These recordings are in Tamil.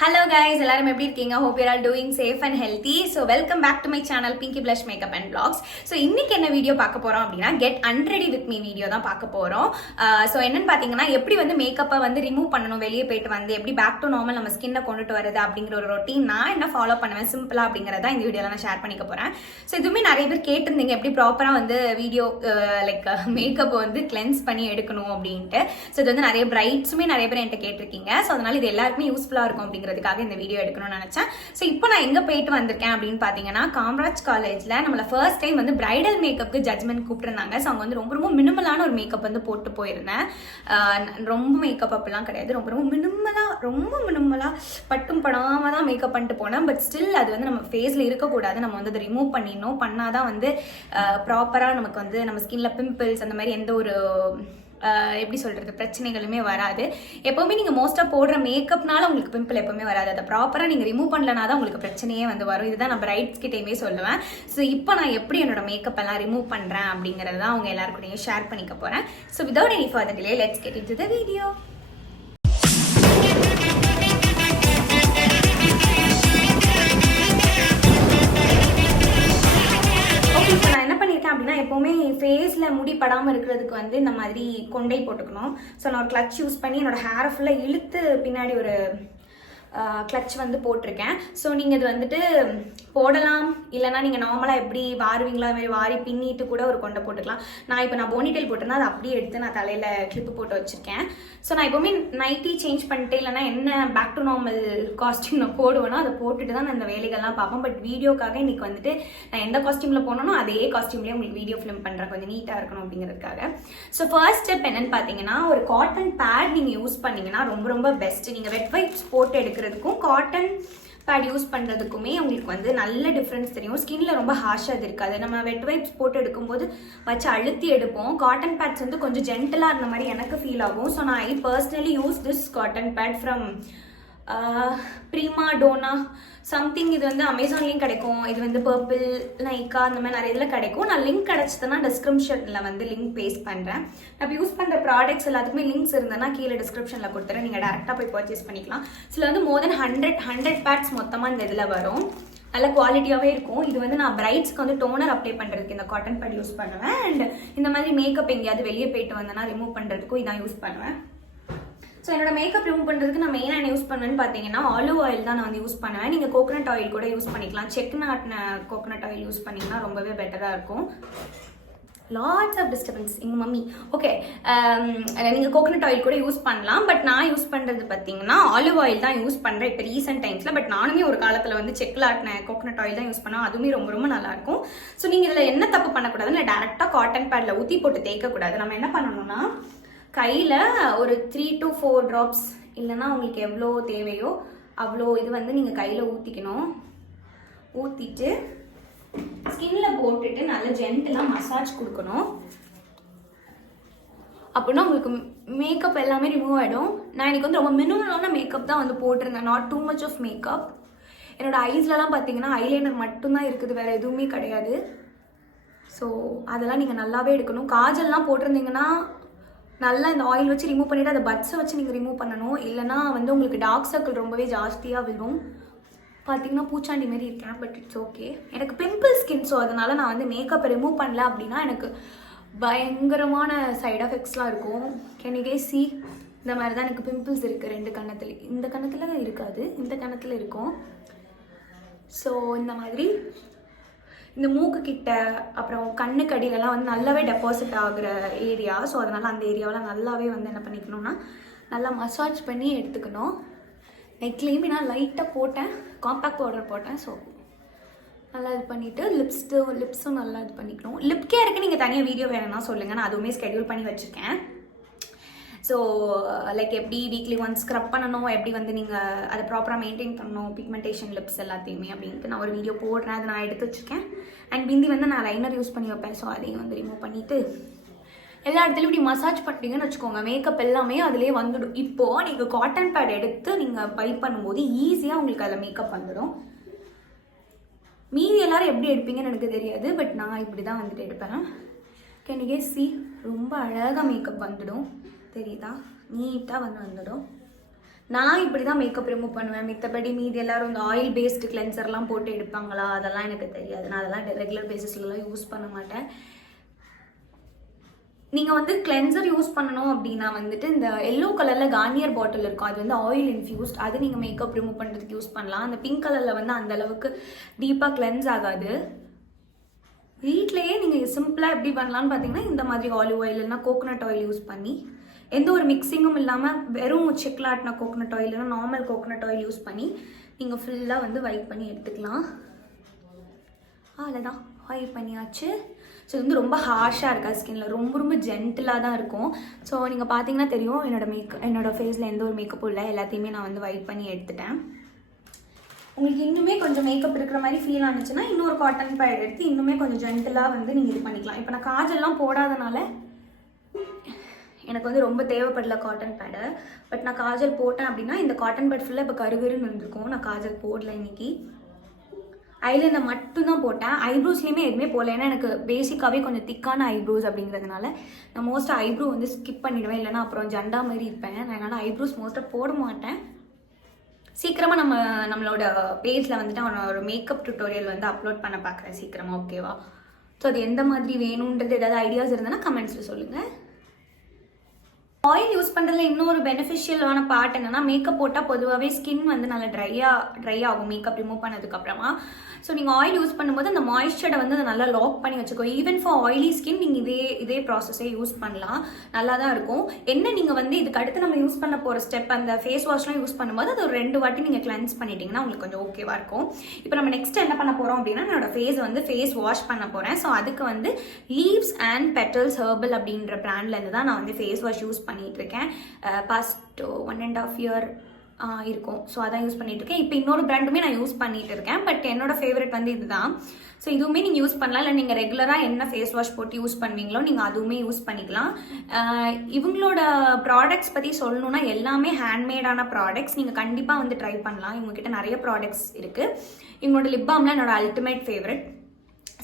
Hello guys, எல்லாரும் எப்படி இருக்கீங்க? Hope you're all doing safe and healthy. So welcome back to my channel Pinky Blush Makeup and Vlogs. So இன்னைக்கு என்ன வீடியோ பார்க்க போறோம் அப்படினா get unready with me video தான் பார்க்க போறோம். So என்னன்னு பாத்தீங்கன்னா எப்படி வந்து மேக்கப்பை வந்து ரிமூவ் பண்ணனும், வெளியே போயிட்டு வந்து எப்படி பேக் டு நார்மல் நம்ம ஸ்கின்னை கொண்டுட்டு வரது அப்படிங்கற ஒரு ரொட்டீன் நான் என்ன ஃபாலோ பண்ணுவேன் சிம்பிளா அப்படிங்கறத இந்த வீடியோல நான் ஷேர் பண்ணிக்க போறேன். So இதுமே நிறைய பேர் கேட்டிருந்தீங்க எப்படி ப்ராப்பரா வந்து வீடியோ லைக் மேக்கப் வந்து கிளென்ஸ் பண்ணி எடுக்கணும் அப்படின்ட்டு. So இது வந்து நிறைய பிரைட்ஸுமே நிறைய பேர் என்கிட்ட கேட்டிருக்கீங்க. So அதனால இது எல்லாருக்குமே யூஸ்ஃபுல்லா இருக்கும் அப்படிங்கிறதுக்காக இந்த வீடியோ எடுக்கணும்னு நினைச்சேன். ஸோ இப்போ நான் எங்க போயிட்டு வந்திருக்கேன் அப்படின்னு பாத்தீங்கன்னா காமராஜ் காலேஜ்ல நம்மள ஃபர்ஸ்ட் டைம் வந்து பிரைடல் மேக்கப்க்கு ஜட்ஜ்மெண்ட் கூப்பிட்டுருந்தாங்க. ஸோ அவங்க வந்து ரொம்ப மினிமலான ஒரு மேக்கப் வந்து போட்டு போயிருந்தேன். ரொம்ப மேக்கப் அப்படிலாம் கிடையாது, ரொம்ப மினிமலா பட்டும் படாம தான் மேக்கப் பண்ணிட்டு போனேன். பட் ஸ்டில் அது வந்து நம்ம ஃபேஸ்ல இருக்கக்கூடாது, நம்ம வந்து அதை ரிமூவ் பண்ணிடணும். பண்ணாதான் வந்து ப்ராப்பரா நமக்கு வந்து நம்ம ஸ்கின்ல பிம்பிள்ஸ் அந்த மாதிரி எந்த ஒரு எப்படி சொல்றது பிரச்சனைகளுமே வராது. எப்பவுமே நீங்க மோஸ்டா போடுற மேக்கப்னால உங்களுக்கு பிம்பிள் எப்பவுமே வராது, அதை ப்ராப்பரா நீங்க ரிமூவ் பண்ணலனா தான் உங்களுக்கு பிரச்சனையே வந்து வரும். இதுதான் நான் பிரைட்ஸ் கிட்டயுமே சொல்லுவேன். ஸோ இப்போ நான் எப்படி என்னோட மேக்கப் எல்லாம் ரிமூவ் பண்றேன் அப்படிங்கறத தான் அவங்க எல்லாருக்கூடயும் ஷேர் பண்ணிக்க போறேன். So without any further delay let's get into the video. அப்படின்னா எப்போவுமே ஃபேஸில் முடி படாமல் இருக்கிறதுக்கு வந்து இந்த மாதிரி கொண்டை போட்டுக்கணும். ஸோ நான் ஒரு கிளச் யூஸ் பண்ணி என்னோட ஹேரை ஃபுல்லாக இழுத்து பின்னாடி ஒரு கிளச் வந்து போட்டிருக்கேன். ஸோ நீங்கள் இது வந்துட்டு போடலாம், இல்லைனா நீங்கள் நார்மலாக எப்படி வாருவீங்களா அது மாதிரி வாரி பின்னிட்டு கூட ஒரு கொண்டை போட்டுக்கலாம். நான் போனிடெயில் போட்டிருந்தேன், அதை அப்படியே எடுத்து நான் தலையில் கிளிப்பு போட்டு வச்சுருக்கேன். ஸோ நான் எப்போவுமே நைட்டி சேஞ்ச் பண்ணிட்டு இல்லைனா என்ன பேக் டு நார்மல் காஸ்டியூம் நான் போடுவேனோ அதை போட்டுட்டு தான் நான் இந்த வேலைகள்லாம் பார்ப்பேன். பட் வீடியோக்காக இன்னைக்கு வந்துட்டு நான் எந்த காஸ்டியூமில் போனோனோ அதே காஸ்டியூம்லேயே உங்களுக்கு வீடியோ ஃபிலிம் பண்ணுறேன், கொஞ்சம் நீட்டாக இருக்கணும் அப்படிங்கிறதுக்காக. ஸோ ஃபர்ஸ்ட் ஸ்டெப் என்னன்னு பார்த்தீங்கன்னா ஒரு காட்டன் பேட் நீங்கள் யூஸ் பண்ணிங்கன்னா ரொம்ப பெஸ்ட்டு. நீங்கள் வெட் வைப்ஸ் போட்டு எடுக்கிறதுக்கும் காட்டன் பேட் யூஸ் பண்ணுறதுக்குமே உங்களுக்கு வந்து நல்ல டிஃப்ரென்ஸ் தெரியும். ஸ்கின்ல ரொம்ப ஹார்ஷாக அது இருக்காது. நம்ம வெட் வைப்ஸ் போட்டு எடுக்கும்போது வச்சு அழுத்தி எடுப்போம். காட்டன் பேட்ஸ் வந்து கொஞ்சம் ஜென்டலாக இருந்த மாதிரி எனக்கு ஃபீல் ஆகும். ஸோ நான் personally use this cotton pad from Prima Donna something. இது வந்து அமேசான்லேயும் கிடைக்கும், இது வந்து பர்பிள் நைக்கா அந்த மாதிரி நிறைய இதில் கிடைக்கும். நான் லிங்க் கிடச்சதுன்னா டிஸ்கிரிப்ஷனில் வந்து லிங்க் பேஸ்ட் பண்ணுறேன். நான் யூஸ் பண்ணுற ப்ராடக்ட்ஸ் எல்லாத்துக்குமே லிங்க்ஸ் இருந்தேன்னா கீழே டிஸ்கிரிப்ஷனில் கொடுத்துறேன், நீங்கள் டேரெக்டாக போய் பர்ச்சேஸ் பண்ணிக்கலாம். சில வந்து மோர் தென் 100 பேட்ஸ் மொத்தமாக இந்த இதில் வரும், நல்ல குவாலிட்டியாகவே இருக்கும். இது வந்து நான் பிரைட்ஸ்க்கு வந்து டோனர் அப்ளை பண்ணுறதுக்கு இந்த காட்டன் பேட் யூஸ் பண்ணுவேன். அண்ட் இந்த மாதிரி மேக்கப் எங்கேயாவது வெளியே போயிட்டு வந்தேன்னா ரிமூவ் பண்ணுறதுக்கும் இதான் யூஸ் பண்ணுவேன். ஸோ என்னோட மேக்கப் ரிமூவ் பண்ணுறதுக்கு நான் மெயினாக என்ன யூஸ் பண்ணுவேன்னு பார்த்தீங்கன்னா ஆலிவ் ஆயில் தான் நான் வந்து யூஸ் பண்ணுவேன். நீங்கள் கோகனட் ஆயில் கூட யூஸ் பண்ணிக்கலாம். செக்நாட்டின கோகனட் ஆயில் யூஸ் பண்ணிங்கன்னா ரொம்பவே பெட்டராக இருக்கும். லாட்ஸ் ஆஃப் டிஸ்டர்பன்ஸ் எங்கள் மம்மி. ஓகே, நீங்கள் கோகனட் ஆயில் கூட யூஸ் பண்ணலாம். பட் நான் யூஸ் பண்ணுறது பார்த்தீங்கன்னா ஆலிவ் ஆயில் தான் யூஸ் பண்ணுறேன் இப்போ ரீசெண்ட் டைம்ஸில். பட் நானுமே ஒரு காலத்தில் வந்து செக்கில் ஆட்டின கோகனட் ஆயில் தான் யூஸ் பண்ணேன், அதுவுமே ரொம்ப நல்லாயிருக்கும். ஸோ நீங்கள் இதில் என்ன தப்பு பண்ணக்கூடாதுன்னு டேரெக்டாக காட்டன் பேடில் ஊற்றி போட்டு தேய்க்கக்கூடாது. நம்ம என்ன பண்ணணும்னா கையில் ஒரு 3 to 4 ட்ராப்ஸ் இல்லைன்னா உங்களுக்கு எவ்வளோ தேவையோ அவ்வளோ இது வந்து நீங்கள் கையில் ஊற்றிக்கணும். ஊற்றிட்டு ஸ்கின்ல போட்டுட்டு நல்லா ஜென்டலாக மசாஜ் கொடுக்கணும். அப்படின்னா உங்களுக்கு மேக்கப் எல்லாமே ரிமூவ் ஆகிடும். நான் எனக்கு வந்து ரொம்ப மினிமலான மேக்கப் தான் வந்து போட்டிருந்தேன், not too much of makeup. என்னோட ஐஸ்லலாம் பார்த்தீங்கன்னா ஐலைனர் மட்டும்தான் இருக்குது, வேறு எதுவுமே கிடையாது. ஸோ அதெல்லாம் நீங்கள் நல்லாவே எடுக்கணும். காஜல்லாம் போட்டிருந்தீங்கன்னா நல்லா இந்த ஆயில் வச்சு ரிமூவ் பண்ணிவிட்டு அதை பட்ஸை வச்சு நீங்கள் ரிமூவ் பண்ணணும். இல்லைனா வந்து உங்களுக்கு டார்க் சர்க்கிள் ரொம்பவே ஜாஸ்தியாக விழும். பார்த்தீங்கன்னா பூச்சாண்டி மாரி இருக்கேன், பட் இட்ஸ் ஓகே. எனக்கு பிம்பிள் ஸ்கின், ஸோ அதனால் நான் வந்து மேக்கப்பை ரிமூவ் பண்ணல அப்படின்னா எனக்கு பயங்கரமான சைட் எஃபெக்ட்ஸ்லாம் இருக்கும். Can you guys see? இந்த மாதிரி தான் எனக்கு பிம்பிள்ஸ் இருக்குது 2 கண்ணத்துல. இந்த கண்ணத்தில் இருக்காது, இந்த கண்ணத்தில் இருக்கும். ஸோ இந்த மாதிரி இந்த மூக்கு கிட்ட அப்புறம் கண்ணு கடியிலலாம் வந்து நல்லாவே டெபாசிட் ஆகுற ஏரியா. ஸோ அதனால் அந்த ஏரியாவெலாம் நல்லாவே வந்து என்ன பண்ணிக்கணும்னா நல்லா மசாஜ் பண்ணி எடுத்துக்கணும். நெக்லேயுமே நான் லைட்டாக போட்டேன், காம்பேக்ட் பவுடர் போட்டேன். ஸோ நல்லா இது பண்ணிவிட்டு லிப்ஸும் நல்லா இது பண்ணிக்கணும். லிப் கேருக்கு நீங்கள் தனியாக வீடியோ வேணும்னா சொல்லுங்கள், நான் அதுவுமே ஸ்கெடியூல் பண்ணி வச்சுருக்கேன். ஸோ லைக் எப்படி வீக்லி ஒன்ஸ் ஸ்க்ரப் பண்ணணும், எப்படி வந்து நீங்கள் அதை ப்ராப்பராக மெயின்டைன் பண்ணணும் பிக்மெண்டேஷன் லிப்ஸ் எல்லாத்தையுமே அப்படின்ட்டு நான் ஒரு வீடியோ போடுறேன், அதை நான் எடுத்து வச்சுருக்கேன். அண்ட் பிந்தி வந்து நான் லைனர் யூஸ் பண்ணி வைப்பேன். ஸோ அதையும் வந்து ரிமூவ் பண்ணிவிட்டு எல்லா இடத்துலையும் இப்படி மசாஜ் பண்ணிட்டீங்கன்னு வச்சுக்கோங்க, மேக்கப் எல்லாமே அதிலே வந்துடும். இப்போது நீங்கள் காட்டன் பேட் எடுத்து நீங்கள் பை பண்ணும்போது ஈஸியாக உங்களுக்கு அதில் மேக்கப் வந்துடும். மீதி எல்லாரும் எப்படி எடுப்பீங்கன்னு எனக்கு தெரியாது, பட் நான் இப்படி தான் வந்துட்டு எடுப்பேன். Can you guys see? ரொம்ப அழகாக மேக்கப் வந்துடும், தெரியுதா? நீட்டாக வந்துடும். நான் இப்படி தான் மேக்கப் ரிமூவ் பண்ணுவேன். மித்தபடி மீதி எல்லாரும் இந்த ஆயில் பேஸ்டு கிளென்சர்லாம் போட்டு எடுப்பாங்களா, அதெல்லாம் எனக்கு தெரியாது. நான் அதெல்லாம் ரெகுலர் பேசிஸ்லலாம் யூஸ் பண்ண மாட்டேன். நீங்கள் வந்து கிளென்சர் யூஸ் பண்ணணும் அப்படின்னா வந்துட்டு இந்த எல்லோ கலரில் கார்னியர் பாட்டில் இருக்கும், அது வந்து ஆயில் இன்ஃபியூஸ்ட். அது நீங்கள் மேக்கப் ரிமூவ் பண்ணுறதுக்கு யூஸ் பண்ணலாம். அந்த பிங்க் கலரில் வந்து அந்தளவுக்கு டீப்பாக கிளென்ஸ் ஆகாது. வீட்டிலையே நீங்கள் சிம்பிளாக எப்படி பண்ணலான்னு பார்த்தீங்கன்னா, இந்த மாதிரி ஆலிவ் ஆயில் இல்லைனா கோகோனட் ஆயில் யூஸ் பண்ணி, எந்த ஒரு மிக்சிங்கும் இல்லாமல் வெறும் செக்கில் ஆட்டின கோகோனட் ஆயில் இல்லைனா நார்மல் கோகோனட் ஆயில் யூஸ் பண்ணி நீங்கள் ஃபுல்லாக வந்து வைப் பண்ணி எடுத்துக்கலாம். அவ்வளோதான், ஆயில் பண்ணியாச்சு. ஸோ இது வந்து ரொம்ப ஹார்ஷாக இருக்காது ஸ்கின்ல, ரொம்ப ரொம்ப ஜென்டிலாக தான் இருக்கும். ஸோ நீங்கள் பார்த்தீங்கன்னா தெரியும், என்னோட ஃபேஸில் எந்த ஒரு மேக்கப்பும் இல்லை, எல்லாத்தையுமே நான் வந்து வைப் பண்ணி எடுத்துட்டேன். உங்களுக்கு இன்னுமே கொஞ்சம் மேக்கப் இருக்கிற மாதிரி ஃபீல் ஆனிச்சுன்னா இன்னொரு காட்டன் பேட் எடுத்து இன்னுமே கொஞ்சம் ஜென்டிலாக வந்து நீங்கள் இது பண்ணிக்கலாம். இப்போ நான் காஜல்லாம் போடாதனால எனக்கு வந்து ரொம்ப தேவைப்படல காட்டன் பேடு. பட் நான் காஜல் போட்டேன் அப்படின்னா இந்த காட்டன் பேட் ஃபுல்லாக இப்போ கருகருன்னு இருந்திருக்கும். நான் காஜல் போடல இன்னைக்கு. ஐலைனர் மட்டும்தான் போட்டேன். ஐப்ரோஸ்லேயுமே எதுவுமே போடல, ஏன்னா எனக்கு பேசிக்காகவே கொஞ்சம் திக்கான ஐப்ரோஸ் அப்படிங்கிறதுனால நான் மோஸ்ட்டாக ஐப்ரோ வந்து ஸ்கிப் பண்ணிவிடுவேன், இல்லைனா அப்புறம் ஜண்டா மாதிரி இருப்பேன். நான் அதனால் ஐப்ரோஸ் மோஸ்ட்டாக போட மாட்டேன். சீக்கிரமாக நம்மளோட பேஜில் வந்துட்டு ஒரு மேக்கப் டுட்டோரியல் வந்து அப்லோட் பண்ண பார்க்குறேன் சீக்கிரமாக, ஓகேவா? ஸோ அது எந்த மாதிரி வேணுன்றது ஏதாவது ஐடியாஸ் இருந்ததுன்னா கமெண்ட்ஸில் சொல்லுங்கள். ஆயில் யூஸ் பண்ணுறதுல இன்னொரு பெனிஃபிஷியலான பார்ட் என்னன்னா, மேக்கப் போட்டால் பொதுவாகவே ஸ்கின் வந்து நல்லா ட்ரை ஆகும் மேக்கப் ரிமூவ் பண்ணதுக்கப்புறமா. ஸோ நீங்கள் ஆயில் யூஸ் பண்ணும்போது அந்த மாய்ஸ்சரை வந்து அதை நல்லா லாக் பண்ணி வச்சுக்கோ. ஈவன் ஃபார் ஆயிலி ஸ்கின் நீங்கள் இதே ப்ராசஸே யூஸ் பண்ணலாம், நல்லா தான் இருக்கும். என்ன நீங்கள் வந்து இதுக்கு அடுத்து நம்ம யூஸ் பண்ண போகிற ஸ்டெப், அந்த ஃபேஸ் வாஷ்லாம் யூஸ் பண்ணும்போது அது ஒரு 2 வாட்டி நீங்கள் கிளென்ஸ் பண்ணிட்டீங்கன்னா உங்களுக்கு கொஞ்சம் ஓகேவா இருக்கும். இப்போ நம்ம நெக்ஸ்ட் என்ன பண்ண போகிறோம் அப்படின்னா, என்னோட ஃபேஸ் வாஷ் பண்ண போகிறேன். ஸோ அதுக்கு வந்து லீவ்ஸ் அண்ட் பெட்டல்ஸ் ஹெர்பல் அப்படின்ற பிராண்ட்லேருந்து தான் நான் வந்து ஃபேஸ் வாஷ் யூஸ் பண்ணிட்டு இருக்கேன். பாஸ்ட் 1.5 year இருக்கும். ஸோ அதான் யூஸ் பண்ணிட்டு இருக்கேன். இப்போ இன்னொரு பிராண்டுமே நான் யூஸ் பண்ணிட்டு இருக்கேன், பட் என்னோட ஃபேவரட் வந்து இதுதான். ஸோ இதுவுமே நீங்கள் யூஸ் பண்ணலாம், இல்லை நீங்கள் ரெகுலராக என்ன ஃபேஸ் வாஷ் போட்டு யூஸ் பண்ணுவீங்களோ நீங்கள் அதுவுமே யூஸ் பண்ணிக்கலாம். இவங்களோட ப்ராடக்ட்ஸ் பற்றி சொல்லணும்னா எல்லாமே ஹேண்ட்மேடான ப்ராடக்ட்ஸ், நீங்கள் கண்டிப்பாக வந்து ட்ரை பண்ணலாம். இவங்ககிட்ட நிறைய ப்ராடக்ட்ஸ் இருக்குது. இவங்களோட லிப் பாம்லாம் என்னோட அல்டிமேட் ஃபேவரட்.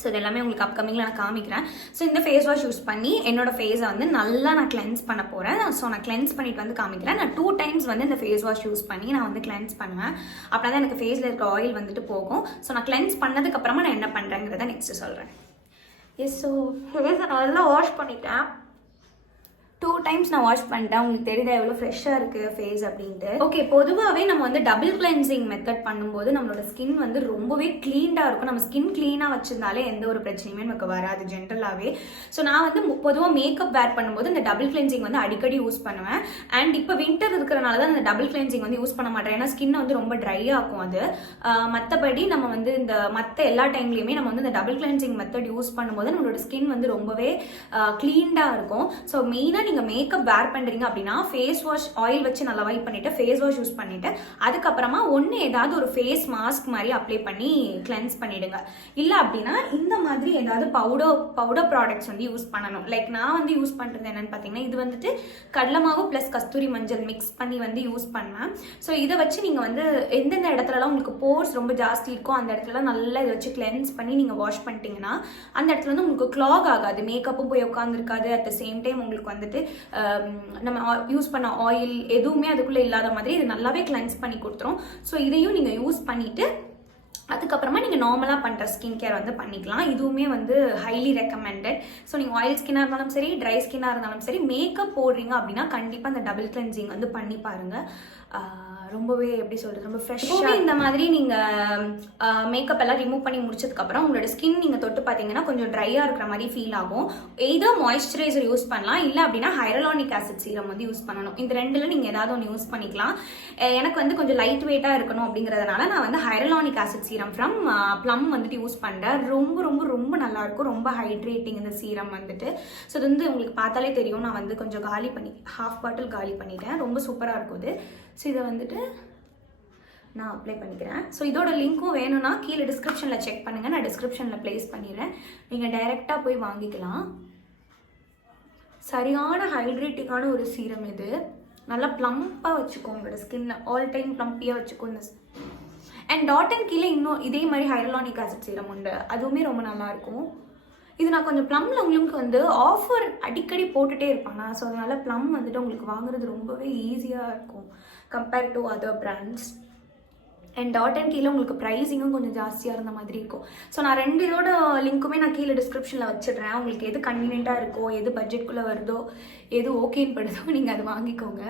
ஸோ இது எல்லாமே உங்களுக்கு அப்கமிங்கில் நான் காமிக்கிறேன். ஸோ இந்த ஃபேஸ் வாஷ் யூஸ் பண்ணி என்னோட ஃபேஸை வந்து நல்லா நான் கிளென்ஸ் பண்ண போகிறேன். ஸோ நான் கிளென்ஸ் பண்ணிட்டு வந்து காமிக்கிறேன். நான் 2 times வந்து இந்த ஃபேஸ் வாஷ் யூஸ் பண்ணி நான் வந்து கிளென்ஸ் பண்ணுவேன். அப்படின்னா தான் எனக்கு ஃபேஸில் இருக்க ஆயில் வந்துட்டு போகும். ஸோ நான் கிளென்ஸ் பண்ணதுக்கப்புறமா நான் என்ன பண்ணுறேங்கிறத நெக்ஸ்ட்டு சொல்கிறேன். எஸ், ஸோ ஃபேஸை நல்லா வாஷ் பண்ணிட்டேன். 2 times நான் வாஷ் பண்ணிட்டேன். உங்களுக்கு தெரியுதா எவ்வளோ ஃப்ரெஷ்ஷாக இருக்குது ஃபேஸ் அப்படின்ட்டு. ஓகே, பொதுவாகவே நம்ம வந்து டபுள் கிளென்சிங் மெத்தட் பண்ணும்போது நம்மளோட ஸ்கின் வந்து ரொம்பவே க்ளீனாக இருக்கும். நம்ம ஸ்கின் க்ளீனாக வச்சிருந்தாலே எந்த ஒரு பிரச்சனையுமே நமக்கு வராது ஜென்ரலாகவே. ஸோ நான் வந்து பொதுவாக மேக்கப் வேர் பண்ணும்போது இந்த டபுள் கிளென்சிங் வந்து அடிக்கடி யூஸ் பண்ணுவேன். அண்ட் இப்போ வின்டர் இருக்கிறனால தான் இந்த டபுள் கிளென்சிங் வந்து யூஸ் பண்ண மாட்டேன், ஏன்னா ஸ்கின் வந்து ரொம்ப ட்ரை ஆகும் அது. மற்றபடி நம்ம வந்து இந்த மற்ற எல்லா டைம்லையுமே நம்ம வந்து இந்த டபுள் கிளென்சிங் மெத்தட் யூஸ் பண்ணும்போது நம்மளோட ஸ்கின் வந்து ரொம்பவே க்ளீனாக இருக்கும். ஸோ மெயினாக நீங்கள் மேக்கப் வேர் பண்ணுறீங்க அப்படின்னா ஃபேஸ் வாஷ் ஆயில் வச்சு நல்லா வைப் பண்ணிவிட்டு ஃபேஸ் வாஷ் யூஸ் பண்ணிவிட்டு அதுக்கப்புறமா ஏதாவது ஒரு ஃபேஸ் மாஸ்க் மாதிரி அப்ளை பண்ணி கிளென்ஸ் பண்ணிவிடுங்க. இல்லை அப்படின்னா இந்த மாதிரி ஏதாவது பவுடர் ப்ராடக்ட்ஸ் வந்து யூஸ் பண்ணணும். லைக் நான் வந்து யூஸ் பண்ணுறது என்னென்னு பார்த்தீங்கன்னா, இது வந்துட்டு கடலை மாவு ப்ளஸ் கஸ்தூரி மஞ்சள் மிக்ஸ் பண்ணி வந்து யூஸ் பண்ணுவேன். ஸோ இதை வச்சு நீங்கள் வந்து எந்தெந்த இடத்துலலாம் உங்களுக்கு போர்ஸ் ரொம்ப ஜாஸ்தி இருக்கோ அந்த இடத்துலலாம் நல்லா இதை வச்சு கிளென்ஸ் பண்ணி நீங்கள் வாஷ் பண்ணிட்டீங்கன்னா அந்த இடத்துல வந்து உங்களுக்கு க்ளாக் ஆகாது, மேக்கப்பும் போய் உட்காந்துருக்காது. அட் த சேம் டைம் உங்களுக்கு வந்துட்டு நம்ம யூஸ் பண்ண ஆயில் எதுவுமே அதுக்குள்ளே இல்லாத மாதிரி இது நல்லாவே கிளென்ஸ் பண்ணி கொடுத்துரும். ஸோ இதையும் நீங்கள் யூஸ் பண்ணிவிட்டு அதுக்கப்புறமா நீங்கள் நார்மலாக பண்ணுற ஸ்கின் கேர் வந்து பண்ணிக்கலாம். இதுவுமே வந்து ஹைலி ரெக்கமெண்டட். ஸோ நீங்கள் ஆயில் ஸ்கின்னாக இருந்தாலும் சரி, ட்ரை ஸ்கின்னாக இருந்தாலும் சரி, மேக்கப் போடுறீங்க அப்படின்னா கண்டிப்பாக அந்த டபுள் கிளென்சிங் வந்து பண்ணி பாருங்கள். ரொம்பவே எப்படி சொல்கிறது, ரொம்ப ஃப்ரெஷ்ஷாக இந்த மாதிரி நீங்கள் மேக்கப் எல்லாம் ரிமூவ் பண்ணி முடிச்சதுக்கப்புறம் உங்களோட ஸ்கின் நீங்கள் தொட்டு பார்த்தீங்கன்னா கொஞ்சம் ட்ரையாக இருக்கிற மாதிரி ஃபீல் ஆகும். எதர் மாய்ஸ்சரைசர் யூஸ் பண்ணலாம், இல்லை அப்படின்னா ஹைரலானிக் ஆசிட் சீரம் வந்து யூஸ் பண்ணணும். இந்த ரெண்டில் நீங்கள் ஏதாவது ஒன்று யூஸ் பண்ணிக்கலாம். எனக்கு வந்து கொஞ்சம் லைட் வெயிட்டாக இருக்கணும் அப்படிங்கிறதுனால நான் வந்து hyaluronic acid serum from plum வந்துட்டு யூஸ் பண்ணுறேன். ரொம்ப ரொம்ப ரொம்ப நல்லாயிருக்கும், ரொம்ப ஹைட்ரேட்டிங் இந்த சீரம் வந்துட்டு. ஸோ இது வந்து உங்களுக்கு பார்த்தாலே தெரியும், நான் வந்து கொஞ்சம் half bottle காலி பண்ணிட்டேன். ரொம்ப சூப்பராக இருக்கும் இது. ஸோ இதை வந்துட்டு நான் அப்ளை பண்ணிக்கிறேன். ஸோ இதோட லிங்க்கும் வேணும்னா கீழே டிஸ்கிரிப்ஷனில் செக் பண்ணுங்கள், நான் டிஸ்கிரிப்ஷனில் ப்ளேஸ் பண்ணிடுறேன். நீங்கள் டைரெக்டாக போய் வாங்கிக்கலாம். சரியான ஹைட்ரேட்டிங்கான ஒரு சீரம் இது. நல்லா ப்ளம்ப்பாக வச்சுக்கோங்க உங்களோட ஸ்கின்னை, ஆல் டைம் ப்ளம்பியாக வச்சுக்கோங்க. அண்ட் டாட் அண்ட் கீழே இன்னும் இதே மாதிரி ஹைரலானிக் ஆசிட் சீரம் உண்டு, அதுவுமே ரொம்ப நல்லாயிருக்கும். இது நான் கொஞ்சம் ப்ளம்மில் உங்களுக்கு வந்து ஆஃபர் அடிக்கடி போட்டுகிட்டே இருப்பானா, ஸோ அதனால் ப்ளம் வந்துட்டு உங்களுக்கு வாங்குறது ரொம்பவே ஈஸியாக இருக்கும் compare to other brands. And dot and கீழே உங்களுக்கு ப்ரைஸிங்கும் கொஞ்சம் ஜாஸ்தியாக இருந்த மாதிரி இருக்கும். ஸோ நான் 2 இதோட லிங்க்குமே நான் கீழே டிஸ்கிரிப்ஷனில் வச்சிடுறேன். உங்களுக்கு எது கன்வீனியண்ட்டாக இருக்கோ, எது பட்ஜெட்குள்ளே வருதோ, எது ஓகேன்னு படுதோ நீங்கள் அதை வாங்கிக்கோங்க.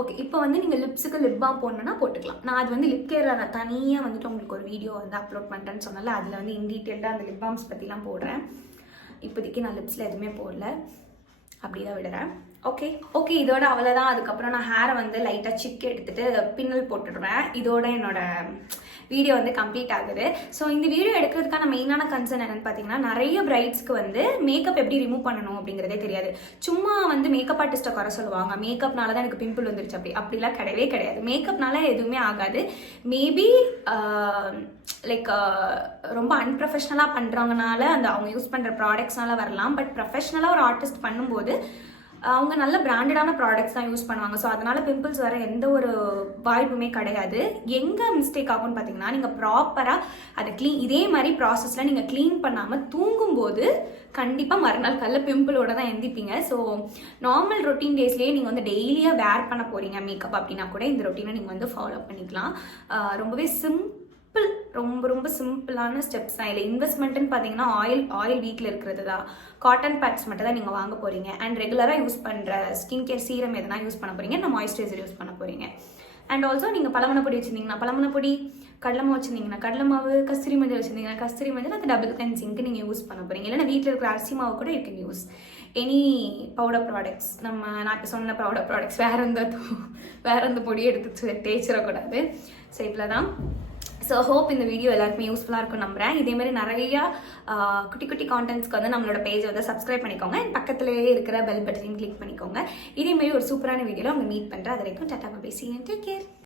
ஓகே, இப்போ வந்து நீங்கள் லிப்ஸுக்கு லிப் பாம் போடணுன்னா போட்டுக்கலாம். நான் அது வந்து லிப் கேரில் நான் தனியாக வந்துட்டு உங்களுக்கு ஒரு வீடியோ வந்து அப்லோட் பண்ணுறேன்னு சொன்னால அதில் வந்து இன் டீட்டெயில்டாக அந்த லிப் பாம்ஸ் பற்றிலாம் போடுறேன். இப்போதைக்கு நான் லிப்ஸில் எதுவுமே போடல, அப்படி தான் விடுறேன். ஓகே இதோட அவ்வளோதான். அதுக்கப்புறம் நான் ஹேரை வந்து லைட்டாக சிக்கு எடுத்துகிட்டு பின்னல் போட்டுடுவேன். இதோட என்னோட வீடியோ வந்து கம்ப்ளீட் ஆகுது. ஸோ இந்த வீடியோ எடுக்கிறதுக்கான மெயினான கன்சர்ன் என்னென்னு பார்த்தீங்கன்னா, நிறைய பிரைட்ஸ்க்கு வந்து மேக்கப் எப்படி ரிமூவ் பண்ணணும் அப்படிங்கிறதே தெரியாது. சும்மா வந்து மேக்கப் ஆர்டிஸ்ட்டை குறை சொல்லுவாங்க, மேக்கப்னால தான் எனக்கு பிம்பிள் வந்துருச்சு அப்படிலாம் கிடையவே கிடையாது. மேக்கப்னால எதுவுமே ஆகாது. மேபி லைக் ரொம்ப அன்ப்ரொஃபஷ்னலாக பண்ணுறவங்கனால அந்த அவங்க யூஸ் பண்ணுற ப்ராடக்ட்ஸ்னால வரலாம். பட் ப்ரொஃபஷ்னலாக ஒரு ஆர்டிஸ்ட் பண்ணும்போது அவங்க நல்ல பிராண்டடான ப்ராடக்ட்ஸ் தான் யூஸ் பண்ணுவாங்க. ஸோ அதனால் பிம்பிள்ஸ் வர எந்த ஒரு வாய்ப்புமே கிடையாது. எங்கே மிஸ்டேக் ஆகும்னு பார்த்தீங்கன்னா, நீங்கள் ப்ராப்பராக அதை இதே மாதிரி ப்ராசஸில் நீங்கள் க்ளீன் பண்ணாமல் தூங்கும்போது கண்டிப்பாக மறுநாள் காலைல பிம்பிளோட தான் எந்திப்பீங்க. ஸோ நார்மல் ரொட்டீன் டேஸ்லேயே நீங்கள் வந்து டெய்லியாக வேர் பண்ண போகிறீங்க மேக்கப் அப்படின்னா கூட இந்த ரொட்டீனை நீங்கள் வந்து ஃபாலோ பண்ணிக்கலாம். ரொம்பவே ரொம்ப சிம்பிளான ஸ்டெப்ஸ் தான். இல்லை இன்வெஸ்ட்மெண்ட்டுன்னு பார்த்தீங்கன்னா ஆயில் வீட்டில் இருக்கிறது தான், காட்டன் பேட்ஸ் மட்டும் தான் நீங்கள் வாங்க போகிறீங்க. அண்ட் ரெகுலராக யூஸ் பண்ணுற ஸ்கின் கேர் சீரம் எதனா யூஸ் பண்ண போகிறீங்க, நான் மாய்ஸ்சரைசர் யூஸ் பண்ண போகிறீங்க. அண்ட் ஆல்சோ நீங்கள் பழமனை பொடி வச்சுருந்தீங்கன்னா பழமனை பொடி, கடலை மாவு வச்சுருந்தீங்கன்னா கடலை மாவு, கஸ்தூரி மஞ்சள் வச்சுருந்தீங்கன்னா கஸ்தூரி மஞ்சள், அது டபுள் கிளென்சிங்க்கு நீங்கள் யூஸ் பண்ண போகிறீங்க. இல்லைன்னா வீட்டில் இருக்கிற அரிசி மாவு கூட you can use any powder products. நான் இப்போ சொன்ன பவுடர் ப்ராடக்ட்ஸ் வேற எந்த பொடியை எடுத்து தேய்ச்சிடக்கூடாது. ஸோ இவ்வளோ தான். ஸோ ஹோப் இந்த வீடியோ எல்லாருக்குமே யூஸ்ஃபுல்லாக இருக்கும் நம்புகிறேன். இதேமாதிரி நிறையா குட்டி கான்டென்ட்ஸ்க்கு வந்து நம்மளோட பேஜை வந்து சப்ஸ்கிரைப் பண்ணிக்கோங்க. அண்ட் பக்கத்துலேயே இருக்கிற பெல் பட்டனையும் கிளிக் பண்ணிக்கோங்க. இதேமாதிரி ஒரு சூப்பரான வீடியோவில் அவங்க மீட் பண்ணுறேன். அது வரைக்கும் tata bye, see you and take care.